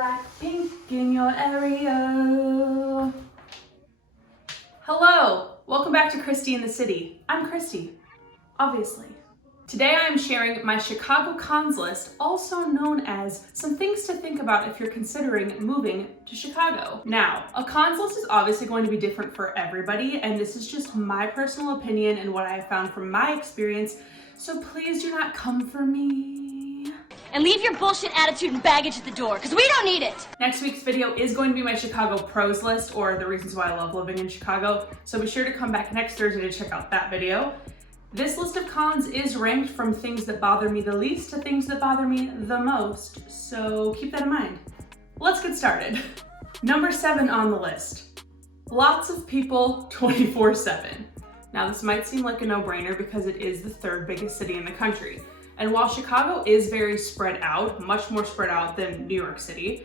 black pink in your area. Hello, welcome back to Christy in the City. I'm Christy, obviously. Today I am sharing my Chicago cons list, also known as some things to think about if you're considering moving to Chicago. Now, a cons list is obviously going to be different for everybody, and this is just my personal opinion and what I have found from my experience, so please do not come for me. And leave your bullshit attitude and baggage at the door, because we don't need it! Next week's video is going to be my Chicago pros list, or the reasons why I love living in Chicago, so be sure to come back next Thursday to check out that video. This list of cons is ranked from things that bother me the least to things that bother me the most, so keep that in mind. Let's get started. Number 7 on the list. Lots of people 24/7. Now this might seem like a no-brainer because it is the 3rd biggest city in the country. And while Chicago is very spread out, much more spread out than New York City,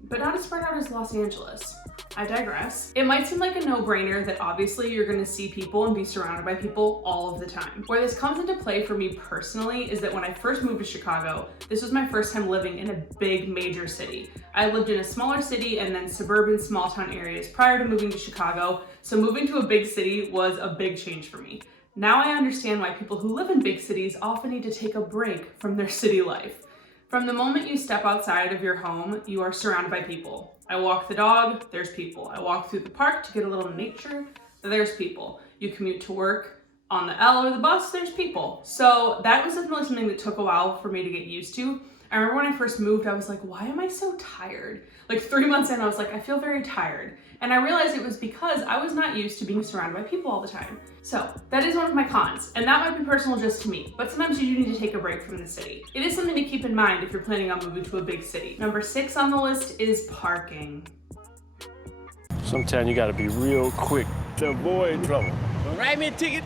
but not as spread out as Los Angeles. I digress. It might seem like a no-brainer that obviously you're gonna see people and be surrounded by people all of the time. Where this comes into play for me personally is that when I first moved to Chicago, this was my first time living in a big major city. I lived in a smaller city and then suburban small town areas prior to moving to Chicago, so moving to a big city was a big change for me. Now I understand why people who live in big cities often need to take a break from their city life. From the moment you step outside of your home, you are surrounded by people. I walk the dog, there's people. I walk through the park to get a little nature, there's people. You commute to work on the L or the bus, there's people. So that was definitely something that took a while for me to get used to. I remember when I first moved, I was like, why am I so tired? Like 3 months in, I was like, I feel very tired. And I realized it was because I was not used to being surrounded by people all the time. So that is one of my cons, and that might be personal just to me, but sometimes you do need to take a break from the city. It is something to keep in mind if you're planning on moving to a big city. Number 6 on the list is parking. Sometimes you gotta be real quick to avoid trouble. Write me a ticket.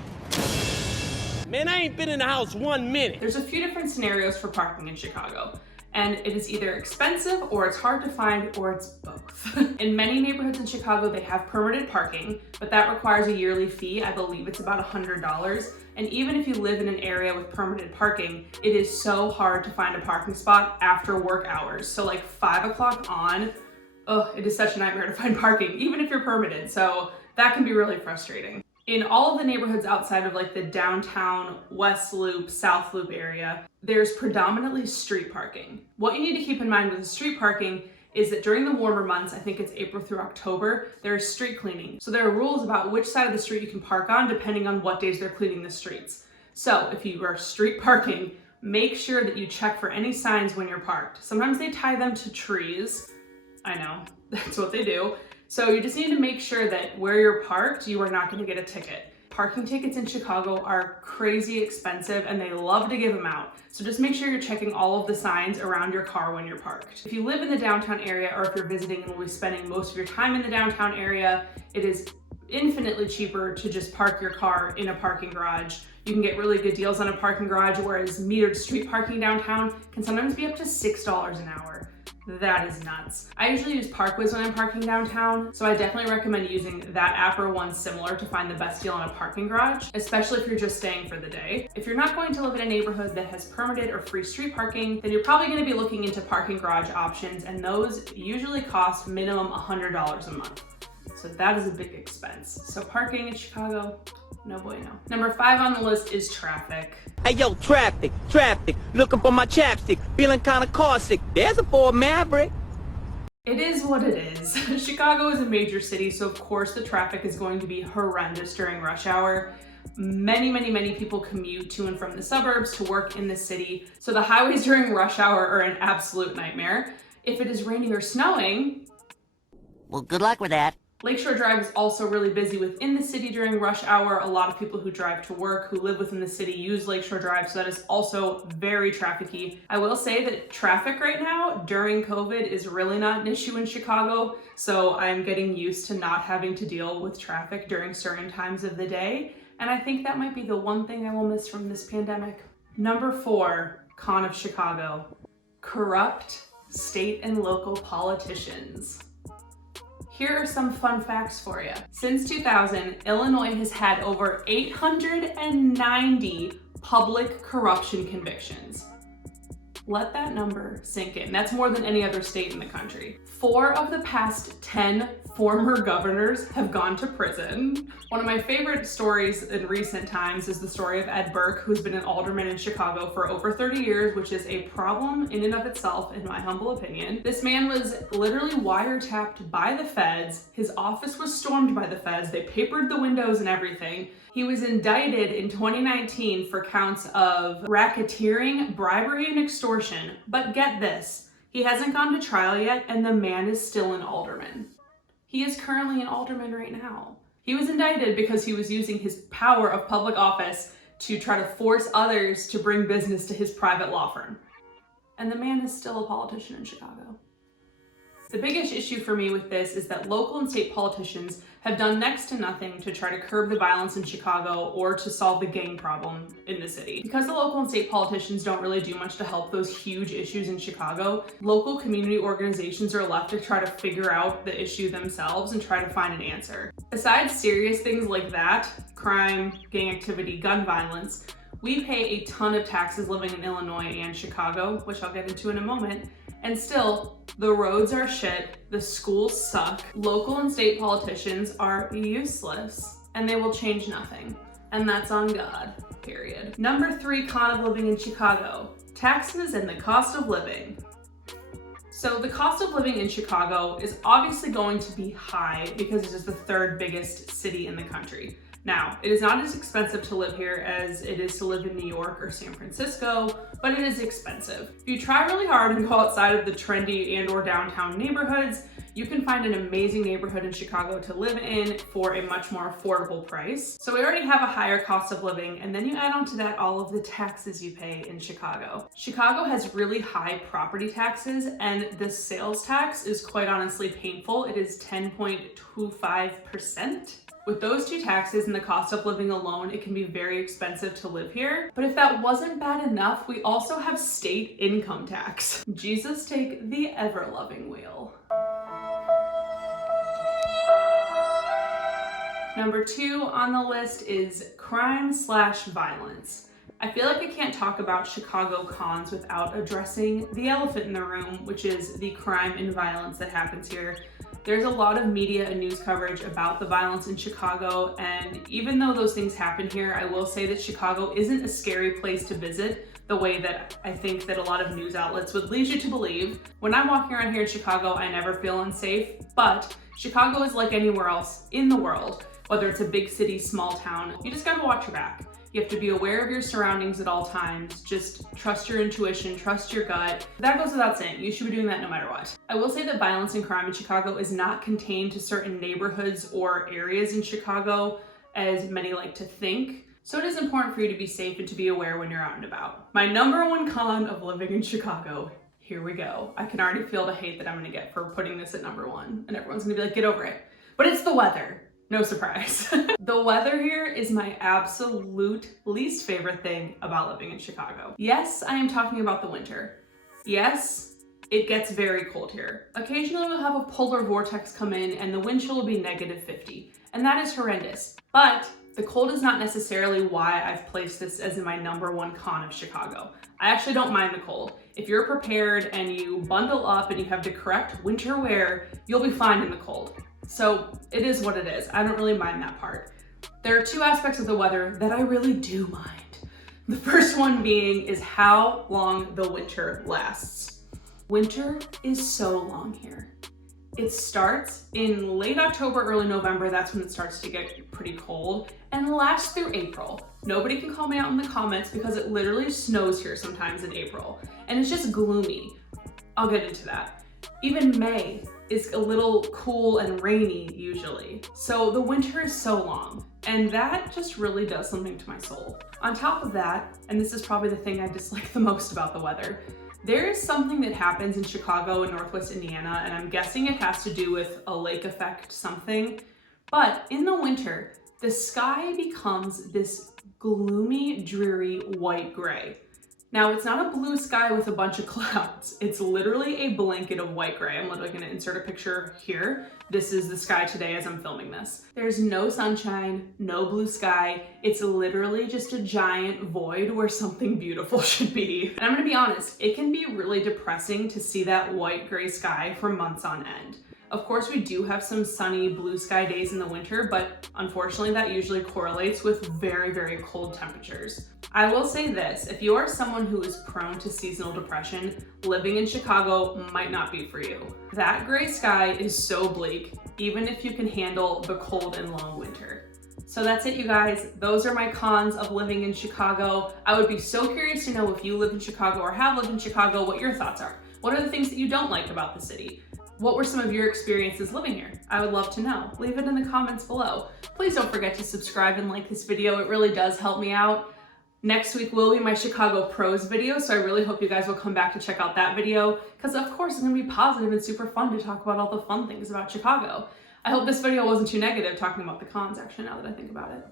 Man, I ain't been in the house 1 minute. There's a few different scenarios for parking in Chicago, and it is either expensive or it's hard to find or it's both. In many neighborhoods in Chicago, they have permitted parking, but that requires a yearly fee. I believe it's about $100. And even if you live in an area with permitted parking, it is so hard to find a parking spot after work hours. So like 5 o'clock on, it is such a nightmare to find parking, even if you're permitted. So that can be really frustrating. In all of the neighborhoods outside of like the downtown West Loop, South Loop area, there's predominantly street parking. What you need to keep in mind with the street parking is that during the warmer months, I think it's April through October, there is street cleaning. So there are rules about which side of the street you can park on depending on what days they're cleaning the streets. So if you are street parking, make sure that you check for any signs when you're parked. Sometimes they tie them to trees. I know, that's what they do. So you just need to make sure that where you're parked, you are not going to get a ticket. Parking tickets in Chicago are crazy expensive and they love to give them out. So just make sure you're checking all of the signs around your car when you're parked. If you live in the downtown area or if you're visiting and will be spending most of your time in the downtown area, it is infinitely cheaper to just park your car in a parking garage. You can get really good deals on a parking garage, whereas metered street parking downtown can sometimes be up to $6 an hour. That is nuts. I usually use Parkwiz when I'm parking downtown, so I definitely recommend using that app or one similar to find the best deal on a parking garage, especially if you're just staying for the day. If you're not going to live in a neighborhood that has permitted or free street parking, then you're probably going to be looking into parking garage options, and those usually cost minimum $100 a month. So that is a big expense. So parking in Chicago, no bueno. Number 5 on the list is traffic. Hey yo, traffic, looking for my chapstick, feeling kinda caustic. There's a Ford Maverick. It is what it is. Chicago is a major city, so of course the traffic is going to be horrendous during rush hour. Many people commute to and from the suburbs to work in the city, so the highways during rush hour are an absolute nightmare. If it is raining or snowing, well, good luck with that. Lakeshore Drive is also really busy within the city during rush hour. A lot of people who drive to work, who live within the city, use Lakeshore Drive, so that is also very trafficy. I will say that traffic right now during COVID is really not an issue in Chicago, so I'm getting used to not having to deal with traffic during certain times of the day, and I think that might be the one thing I will miss from this pandemic. Number 4, con of Chicago: corrupt state and local politicians. Here are some fun facts for you. Since 2000, Illinois has had over 890 public corruption convictions. Let that number sink in. That's more than any other state in the country. 4 of the past 10 former governors have gone to prison. One of my favorite stories in recent times is the story of Ed Burke, who's been an alderman in Chicago for over 30 years, which is a problem in and of itself, in my humble opinion. This man was literally wiretapped by the feds. His office was stormed by the feds. They papered the windows and everything. He was indicted in 2019 for counts of racketeering, bribery, and extortion. But get this, he hasn't gone to trial yet, and the man is still an alderman. He is currently an alderman right now. He was indicted because he was using his power of public office to try to force others to bring business to his private law firm. And the man is still a politician in Chicago. The biggest issue for me with this is that local and state politicians have done next to nothing to try to curb the violence in Chicago or to solve the gang problem in the city. Because the local and state politicians don't really do much to help those huge issues in Chicago, local community organizations are left to try to figure out the issue themselves and try to find an answer. Besides serious things like that, crime, gang activity, gun violence, we pay a ton of taxes living in Illinois and Chicago, which I'll get into in a moment. And still, the roads are shit, the schools suck, local and state politicians are useless, and they will change nothing. And that's on God, period. Number 3 con of living in Chicago, taxes and the cost of living. So the cost of living in Chicago is obviously going to be high because it is the 3rd biggest city in the country. Now, it is not as expensive to live here as it is to live in New York or San Francisco, but it is expensive. If you try really hard and go outside of the trendy and or downtown neighborhoods, you can find an amazing neighborhood in Chicago to live in for a much more affordable price. So we already have a higher cost of living, and then you add on to that all of the taxes you pay in Chicago. Chicago has really high property taxes, and the sales tax is quite honestly painful. It is 10.25%. With those 2 taxes and the cost of living alone, it can be very expensive to live here. But if that wasn't bad enough, we also have state income tax. Jesus take the ever-loving wheel. Number 2 on the list is crime/violence. I feel like I can't talk about Chicago cons without addressing the elephant in the room, which is the crime and violence that happens here. There's a lot of media and news coverage about the violence in Chicago, and even though those things happen here, I will say that Chicago isn't a scary place to visit the way that I think that a lot of news outlets would lead you to believe. When I'm walking around here in Chicago, I never feel unsafe, but Chicago is like anywhere else in the world, whether it's a big city, small town, you just gotta watch your back. You have to be aware of your surroundings at all times. Just trust your intuition, trust your gut. That goes without saying. You should be doing that no matter what. I will say that violence and crime in Chicago is not contained to certain neighborhoods or areas in Chicago, as many like to think. So it is important for you to be safe and to be aware when you're out and about. My number 1 con of living in Chicago. Here we go. I can already feel the hate that I'm gonna get for putting this at number 1, and everyone's gonna be like, get over it. But it's the weather. No surprise. The weather here is my absolute least favorite thing about living in Chicago. Yes, I am talking about the winter. Yes, it gets very cold here. Occasionally we'll have a polar vortex come in and the wind chill will be -50, and that is horrendous. But the cold is not necessarily why I've placed this as my number 1 con of Chicago. I actually don't mind the cold. If you're prepared and you bundle up and you have the correct winter wear, you'll be fine in the cold. So it is what it is. I don't really mind that part. There are 2 aspects of the weather that I really do mind. The first one being is how long the winter lasts. Winter is so long here. It starts in late October, early November. That's when it starts to get pretty cold and lasts through April. Nobody can call me out in the comments because it literally snows here sometimes in April and it's just gloomy. I'll get into that. Even May is a little cool and rainy usually. So the winter is so long, and that just really does something to my soul. On top of that, and this is probably the thing I dislike the most about the weather, there is something that happens in Chicago and Northwest Indiana, and I'm guessing it has to do with a lake effect something, but in the winter, the sky becomes this gloomy, dreary white gray. Now, it's not a blue sky with a bunch of clouds. It's literally a blanket of white gray. I'm literally gonna insert a picture here. This is the sky today as I'm filming this. There's no sunshine, no blue sky. It's literally just a giant void where something beautiful should be. And I'm gonna be honest, it can be really depressing to see that white gray sky for months on end. Of course, we do have some sunny blue sky days in the winter, but unfortunately that usually correlates with very, very cold temperatures. I will say this, if you are someone who is prone to seasonal depression, living in Chicago might not be for you. That gray sky is so bleak, even if you can handle the cold and long winter. So that's it, you guys. Those are my cons of living in Chicago. I would be so curious to know if you live in Chicago or have lived in Chicago, what your thoughts are. What are the things that you don't like about the city? What were some of your experiences living here? I would love to know. Leave it in the comments below. Please don't forget to subscribe and like this video. It really does help me out. Next week will be my Chicago pros video, so I really hope you guys will come back to check out that video, because of course it's gonna be positive and super fun to talk about all the fun things about Chicago. I hope this video wasn't too negative talking about the cons, actually, now that I think about it.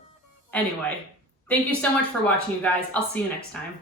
Anyway, thank you so much for watching, you guys. I'll see you next time.